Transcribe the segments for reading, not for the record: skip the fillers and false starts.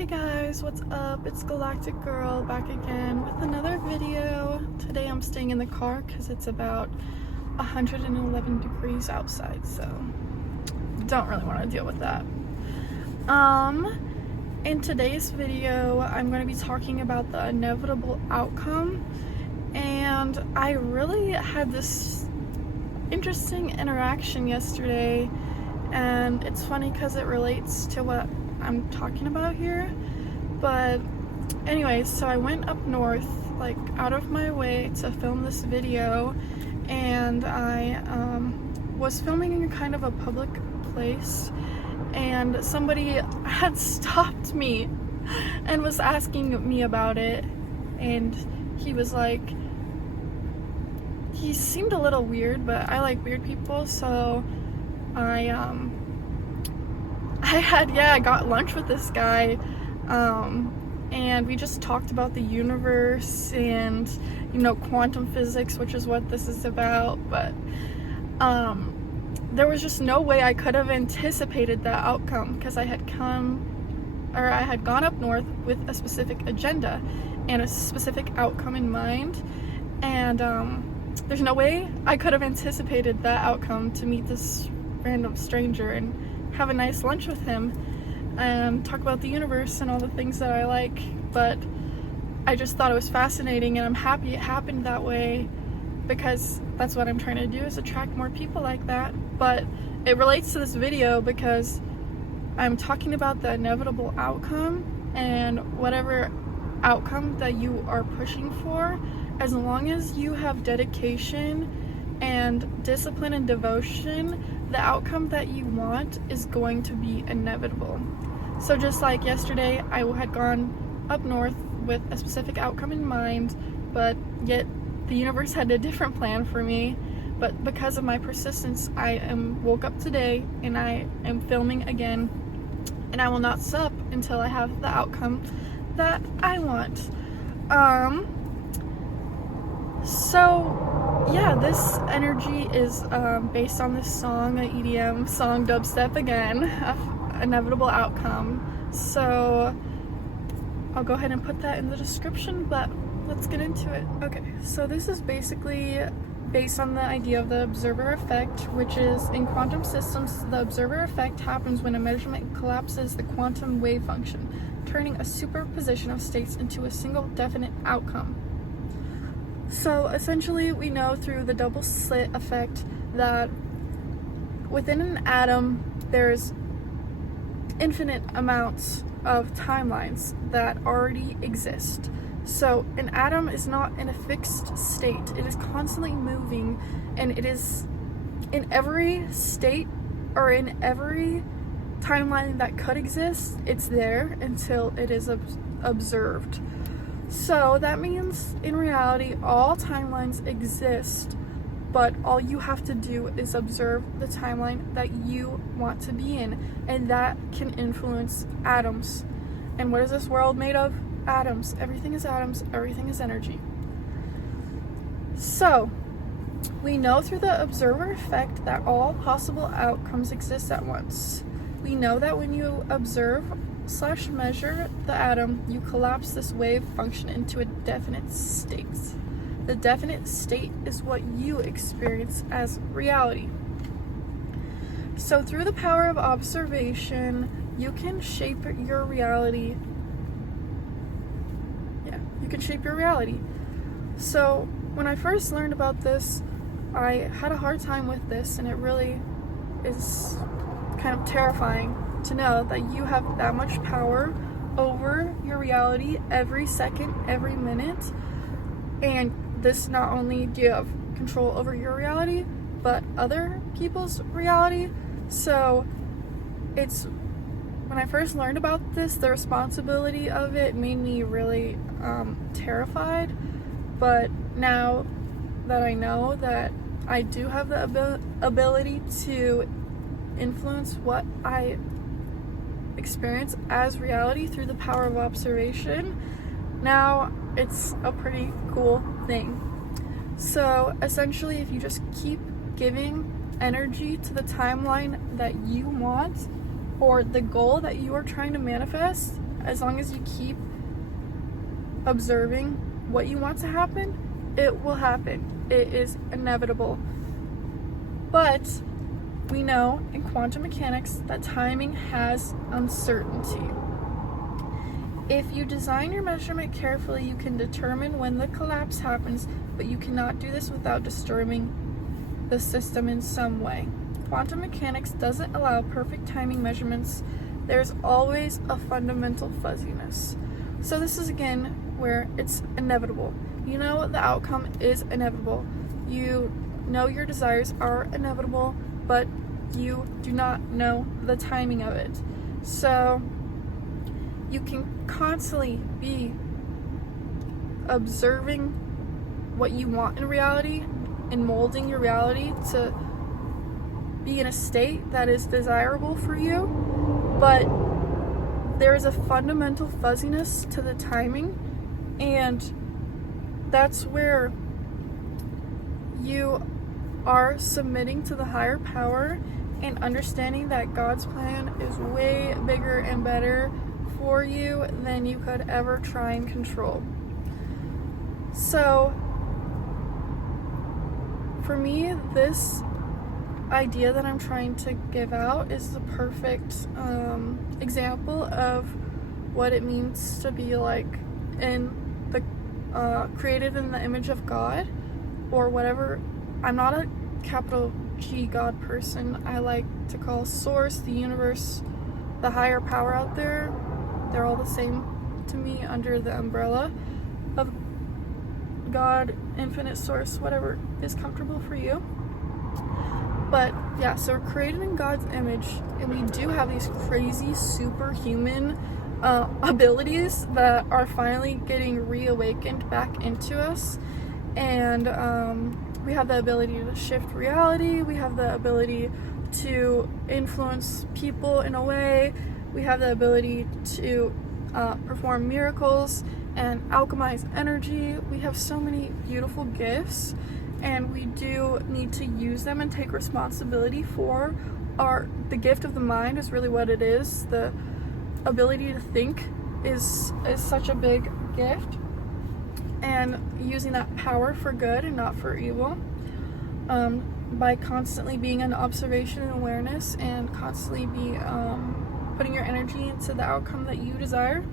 Hey guys, what's up? It's Galactic Girl back again with another video. Today I'm staying in the car because it's about 111 degrees outside, so don't really want to deal with that. In today's video, I'm going to be talking about the inevitable outcome, and I really had this interesting interaction yesterday, and it's funny because it relates to what I'm talking about here. But anyways, so I went up north, like out of my way to film this video, and I was filming in kind of a public place, and somebody had stopped me and was asking me about it, and he was like, he seemed a little weird, but I like weird people, so I got lunch with this guy, and we just talked about the universe and, quantum physics, which is what this is about. But there was just no way I could have anticipated that outcome, because I had gone up north with a specific agenda and a specific outcome in mind, and there's no way I could have anticipated that outcome, to meet this random stranger and have a nice lunch with him and talk about the universe and all the things that I like. But I just thought it was fascinating, and I'm happy it happened that way, because that's what I'm trying to do, is attract more people like that. But it relates to this video because I'm talking about the inevitable outcome, and whatever outcome that you are pushing for, as long as you have dedication and discipline and devotion, the outcome that you want is going to be inevitable. So just like yesterday, I had gone up north with a specific outcome in mind, but yet the universe had a different plan for me. But because of my persistence, I woke up today and I am filming again, and I will not stop until I have the outcome that I want. So yeah, this energy is based on this song, an EDM song, dubstep again, inevitable outcome. So I'll go ahead and put that in the description, but let's get into it. Okay, so this is basically based on the idea of the observer effect, which is, in quantum systems, the observer effect happens when a measurement collapses the quantum wave function, turning a superposition of states into a single definite outcome. So essentially, we know through the double slit effect that within an atom there's infinite amounts of timelines that already exist. So an atom is not in a fixed state, it is constantly moving, and it is in every state, or in every timeline that could exist, it's there until it is observed. So that means, in reality, all timelines exist, but all you have to do is observe the timeline that you want to be in, and that can influence atoms. And what is this world made of? Atoms. Everything is atoms, everything is energy. So we know through the observer effect that all possible outcomes exist at once. We know that when you observe/measure the atom, you collapse this wave function into a definite state. The definite state is what you experience as reality. So through the power of observation, you can shape your reality. You can shape your reality. So when I first learned about this, I had a hard time with this, and it really is kind of terrifying to know that you have that much power over your reality every second, every minute. And this, not only do you have control over your reality, but other people's reality. So it's, when I first learned about this, the responsibility of it made me really terrified. But now that I know that I do have the ability to influence what I experience as reality through the power of observation, now it's a pretty cool thing. So essentially, if you just keep giving energy to the timeline that you want, or the goal that you are trying to manifest, as long as you keep observing what you want to happen, it will happen. It is inevitable. But we know in quantum mechanics that timing has uncertainty. If you design your measurement carefully, you can determine when the collapse happens, but you cannot do this without disturbing the system in some way. Quantum mechanics doesn't allow perfect timing measurements. There's always a fundamental fuzziness. So this is again where it's inevitable. You know the outcome is inevitable. You know your desires are inevitable, but you do not know the timing of it. So you can constantly be observing what you want in reality and molding your reality to be in a state that is desirable for you, but there is a fundamental fuzziness to the timing, and that's where you are submitting to the higher power and understanding that God's plan is way bigger and better for you than you could ever try and control. So for me, this idea that I'm trying to give out is the perfect example of what it means to be like in the created in the image of God, or whatever. I'm not a capital G God person. I like to call source, the universe, the higher power out there. They're all the same to me under the umbrella of God, infinite source, whatever is comfortable for you. But yeah, so we're created in God's image, and we do have these crazy superhuman abilities that are finally getting reawakened back into us. And we have the ability to shift reality. We have the ability to influence people in a way. We have the ability to perform miracles and alchemize energy. We have so many beautiful gifts, and we do need to use them and take responsibility for the gift of the mind is really what it is. The ability to think is such a big gift, and using that power for good and not for evil, by constantly being in observation and awareness, and constantly be putting your energy into the outcome that you desire.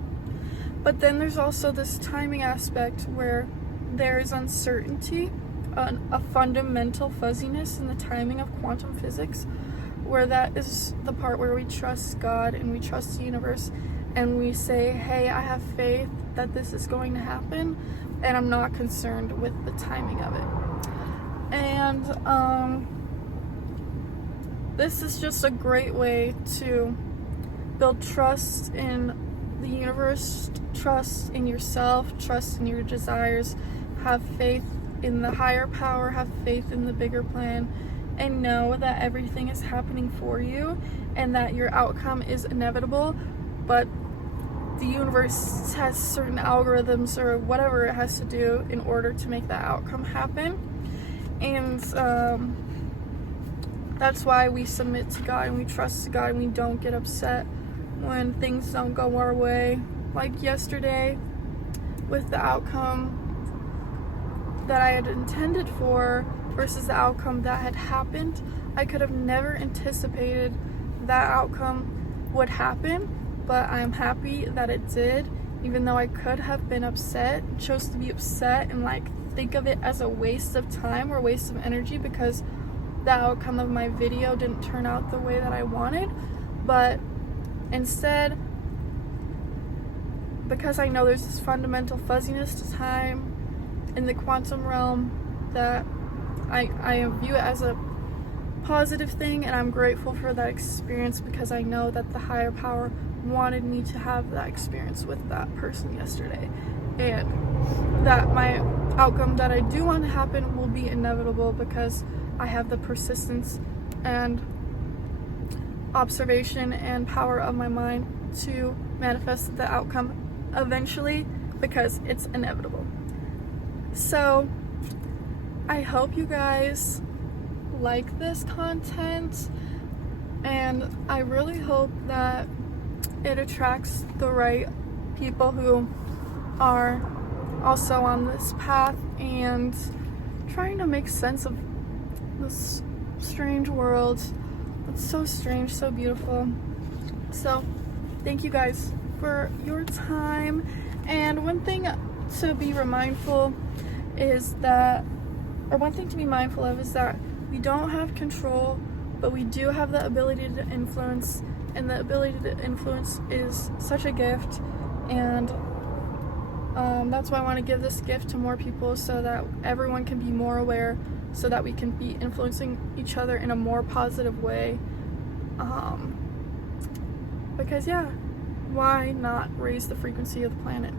But then there's also this timing aspect where there is uncertainty, a fundamental fuzziness in the timing of quantum physics, where that is the part where we trust God and we trust the universe, and we say, hey, I have faith that this is going to happen, and I'm not concerned with the timing of it. And this is just a great way to build trust in the universe, trust in yourself, trust in your desires, have faith in the higher power, have faith in the bigger plan, and know that everything is happening for you and that your outcome is inevitable, but the universe has certain algorithms or whatever it has to do in order to make that outcome happen. And that's why we submit to God and we trust God, and we don't get upset when things don't go our way. Like yesterday with the outcome that I had intended for versus the outcome that had happened. I could have never anticipated that outcome would happen, but I'm happy that it did, even though I could have been upset, chose to be upset and like think of it as a waste of time or waste of energy because the outcome of my video didn't turn out the way that I wanted. But instead, because I know there's this fundamental fuzziness to time in the quantum realm, that I view it as a positive thing, and I'm grateful for that experience because I know that the higher power wanted me to have that experience with that person yesterday, and that my outcome that I do want to happen will be inevitable because I have the persistence and observation and power of my mind to manifest the outcome eventually because it's inevitable. So I hope you guys like this content, and I really hope that it attracts the right people who are also on this path and trying to make sense of this strange world. It's so strange, so beautiful. So thank you guys for your time. And one thing to be mindful is that, or one thing to be mindful of is that we don't have control, but we do have the ability to influence, and the ability to influence is such a gift. And that's why I want to give this gift to more people, so that everyone can be more aware, so that we can be influencing each other in a more positive way. Because yeah, why not raise the frequency of the planet?